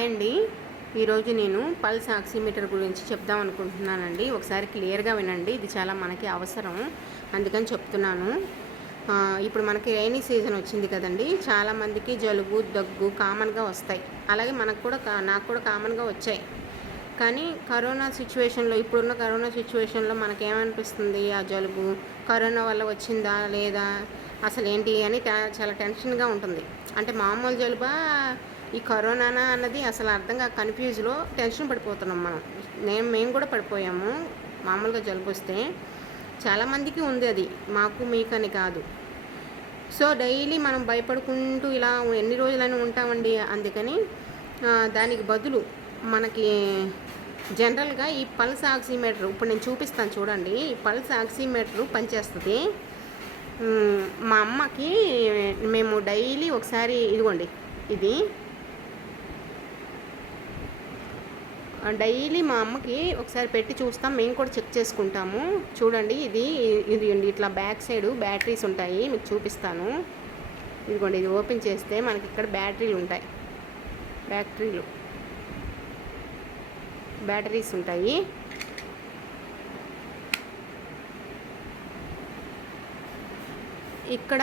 Hi అండి. ఈరోజు నేను పల్స్ ఆక్సిమీటర్ గురించి చెప్దాం అనుకుంటున్నానండి. ఒకసారి క్లియర్గా వినండి. ఇది చాలా మనకి అవసరం, అందుకని చెప్తున్నాను. ఇప్పుడు మనకి రైనీ సీజన్ వచ్చింది కదండి. చాలామందికి జలుబు దగ్గు కామన్గా వస్తాయి. అలాగే నాకు కూడా కామన్గా వచ్చాయి. కానీ కరోనా సిచ్యువేషన్లో, ఇప్పుడున్న కరోనా సిచ్యువేషన్లో మనకేమనిపిస్తుంది, ఆ జలుబు కరోనా వల్ల వచ్చిందా లేదా అసలు ఏంటి అని చాలా టెన్షన్గా ఉంటుంది. అంటే మామూలు జలుబా ఈ కరోనానా అన్నది అసలు అర్థంగా కన్ఫ్యూజ్లో టెన్షన్ పడిపోతున్నాం మనం. మేము కూడా పడిపోయాము. మామూలుగా జలుబు వస్తే చాలామందికి ఉంది, అది మాకు మీకని కాదు. సో డైలీ మనం భయపడుకుంటూ ఇలా ఎన్ని రోజులని ఉంటామండి. అందుకని దానికి బదులు మనకి జనరల్గా ఈ పల్స్ ఆక్సిమీటర్ ఇప్పుడు నేను చూపిస్తాను చూడండి. ఈ పల్స్ ఆక్సిమీటర్ పనిచేస్తుంది. మా అమ్మకి మేము డైలీ ఒకసారి ఇదిగోండి, ఇది డైలీ మా అమ్మకి ఒకసారి పెట్టి చూస్తాం, మేము కూడా చెక్ చేసుకుంటాము. చూడండి, ఇది ఇట్లా బ్యాక్ సైడ్ బ్యాటరీస్ ఉంటాయి, మీకు చూపిస్తాను. ఇదిగోండి, ఇది ఓపెన్ చేస్తే మనకి ఇక్కడ బ్యాటరీలు ఉంటాయి, బ్యాటరీస్ ఉంటాయి. ఇక్కడ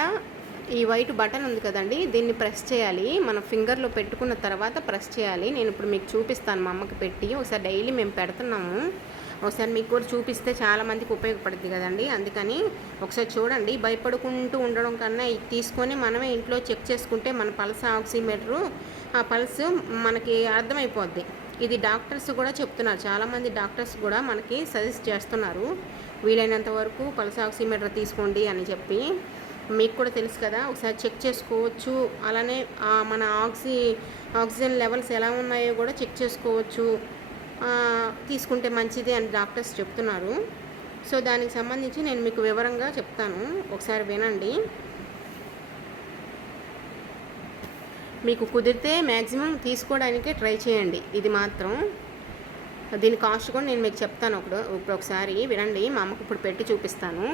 ఈ వైట్ బటన్ ఉంది కదండి, దీన్ని ప్రెస్ చేయాలి. మన ఫింగర్లో పెట్టుకున్న తర్వాత ప్రెస్ చేయాలి. నేను ఇప్పుడు మీకు చూపిస్తాను, మా అమ్మకి పెట్టి. ఒకసారి డైలీ మేము పెడుతున్నాము, ఒకసారి మీకు కూడా చూపిస్తే చాలామందికి ఉపయోగపడుతుంది కదండి. అందుకని ఒకసారి చూడండి. భయపడుకుంటూ ఉండడం కన్నా ఇది తీసుకొని మనమే ఇంట్లో చెక్ చేసుకుంటే మన పల్స్ ఆక్సిమీటరు, ఆ పల్స్ మనకి అర్థమైపోద్ది. ఇది డాక్టర్స్ కూడా చెప్తున్నారు, చాలామంది డాక్టర్స్ కూడా మనకి సజెస్ట్ చేస్తున్నారు, వీలైనంత వరకు పల్స్ ఆక్సిమీటర్ తీసుకోండి అని చెప్పి. మీకు కూడా తెలుసు కదా, ఒకసారి చెక్ చేసుకోవచ్చు. అలానే మన ఆక్సిజన్ లెవెల్స్ ఎలా ఉన్నాయో కూడా చెక్ చేసుకోవచ్చు, తీసుకుంటే మంచిది అని డాక్టర్స్ చెప్తున్నారు. సో దానికి సంబంధించి నేను మీకు వివరంగా చెప్తాను, ఒకసారి వినండి. మీకు కుదిరితే మ్యాక్సిమం తీసుకోవడానికే ట్రై చేయండి. ఇది మాత్రం దీని కాస్ట్ కూడా నేను మీకు చెప్తాను. ఇప్పుడు ఒకసారి వినండి. మా అమ్మకు ఇప్పుడు పెట్టి చూపిస్తాను.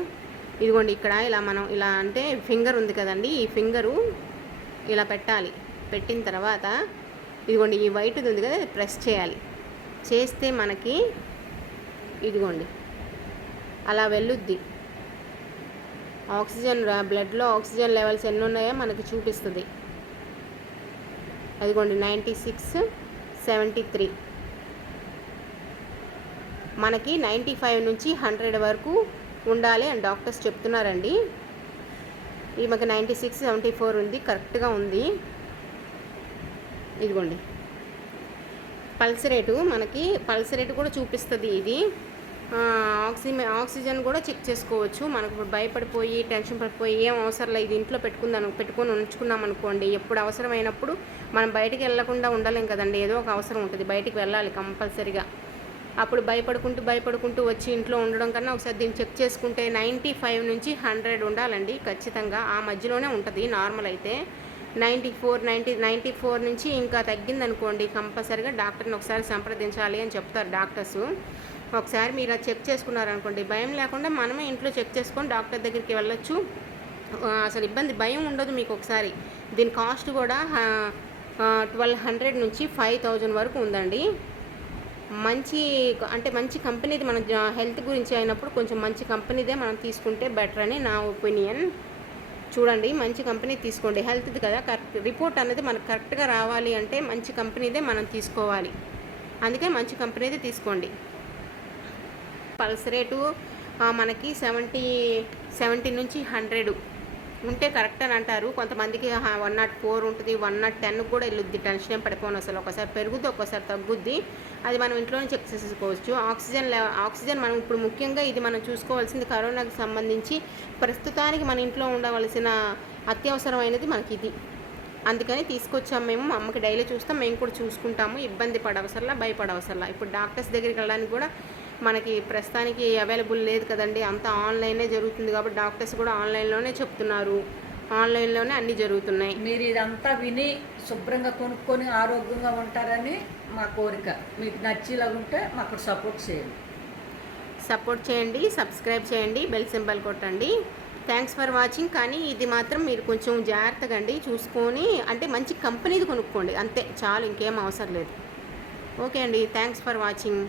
ఇదిగోండి, ఇక్కడ మనం ఇలా అంటే ఫింగర్ ఉంది కదండి, ఈ ఫింగరు ఇలా పెట్టాలి. పెట్టిన తర్వాత ఇదిగోండి, ఈ వైట్ది ఉంది కదా, ప్రెస్ చేయాలి. చేస్తే మనకి ఇదిగోండి అలా వెళ్ళుద్ది. బ్లడ్లో ఆక్సిజన్ లెవెల్స్ ఎన్ని ఉన్నాయో మనకి చూపిస్తుంది. అదిగోండి 96, 73. మనకి 95 నుంచి 100 వరకు ఉండాలి అని డాక్టర్స్ చెప్తున్నారండి. ఇది మాకు 96, 74 ఉంది, కరెక్ట్గా ఉంది. ఇదిగోండి పల్స్ రేటు కూడా చూపిస్తుంది. ఇది ఆక్సిజన్ కూడా చెక్ చేసుకోవచ్చు. మనకు భయపడిపోయి టెన్షన్ పడిపోయి ఏం అవసరం లేదు, ఇది ఇంట్లో పెట్టుకొని ఉంచుకున్నాం అనుకోండి, ఎప్పుడు అవసరమైనప్పుడు మనం బయటికి వెళ్ళకుండా ఉండలేం కదండి. ఏదో ఒక అవసరం ఉంటుంది, బయటికి వెళ్ళాలి కంపల్సరీగా. అప్పుడు భయపడుకుంటూ వచ్చి ఇంట్లో ఉండడం కన్నా ఒకసారి దీన్ని చెక్ చేసుకుంటే 95 నుంచి 100 ఉండాలండి ఖచ్చితంగా. ఆ మధ్యలోనే ఉంటుంది నార్మల్ అయితే. 94 నుంచి ఇంకా తగ్గిందనుకోండి, కంపల్సరీగా డాక్టర్ని ఒకసారి సంప్రదించాలి అని చెప్తారు డాక్టర్స్. ఒకసారి మీరు అది చెక్ చేసుకున్నారనుకోండి, భయం లేకుండా మనమే ఇంట్లో చెక్ చేసుకొని డాక్టర్ దగ్గరికి వెళ్ళొచ్చు. అసలు భయం ఉండదు మీకు. ఒకసారి దీని కాస్ట్ కూడా 1200 నుంచి 5000 వరకు ఉందండి. మంచి కంపెనీది, మన హెల్త్ గురించి అయినప్పుడు కొంచెం మంచి కంపెనీదే మనం తీసుకుంటే బెటర్ అని నా ఒపీనియన్. చూడండి, మంచి కంపెనీ తీసుకోండి, హెల్త్ది కదా. రిపోర్ట్ అనేది మనకు కరెక్ట్గా రావాలి అంటే మంచి కంపెనీదే మనం తీసుకోవాలి. అందుకే మంచి కంపెనీదే తీసుకోండి. పల్స్ రేటు మనకి 70 నుంచి 100 ఉంటే కరెక్ట్ అని అంటారు. కొంతమందికి 104 ఉంటుంది, 110 కూడా వెళ్ళుద్ది. టెన్షన్ ఏం పడిపోను అసలు. ఒకసారి పెరుగుద్ది, ఒక్కోసారి తగ్గుద్ది. అది మనం ఇంట్లోనే చెక్ చేసుకోవచ్చు. ఆక్సిజన్ మనం ఇప్పుడు ముఖ్యంగా ఇది మనం చూసుకోవాల్సింది కరోనాకి సంబంధించి ప్రస్తుతానికి మన ఇంట్లో ఉండవలసిన అత్యవసరమైనది మనకి ఇది. అందుకని తీసుకొచ్చాము మేము. మా అమ్మకి డైలీ చూస్తాం, మేము కూడా చూసుకుంటాము. ఇబ్బంది పడవసరలా, భయపడవసరలా. ఇప్పుడు డాక్టర్స్ దగ్గరికి వెళ్ళడానికి కూడా మనకి ప్రస్తుతానికి అవైలబుల్ లేదు కదండి, అంతా ఆన్లైనే జరుగుతుంది. కాబట్టి డాక్టర్స్ కూడా ఆన్లైన్లోనే చెప్తున్నారు, ఆన్లైన్లోనే అన్నీ జరుగుతున్నాయి. మీరు ఇదంతా విని శుభ్రంగా కొనుక్కొని ఆరోగ్యంగా ఉంటారని మా కోరిక. మీకు నచ్చేలాగా ఉంటే మాకు సపోర్ట్ చేయండి, సబ్స్క్రైబ్ చేయండి, బెల్ సింబల్ కొట్టండి. Thanks for watching. కానీ ఇది మాత్రం మీరు కొంచెం జాగ్రత్తగా అండి చూసుకొని, అంటే మంచి కంపెనీది కొనుక్కోండి అంతే చాలు, ఇంకేం అవసరం లేదు. ఓకే అండి, థ్యాంక్స్ ఫర్ వాచింగ్.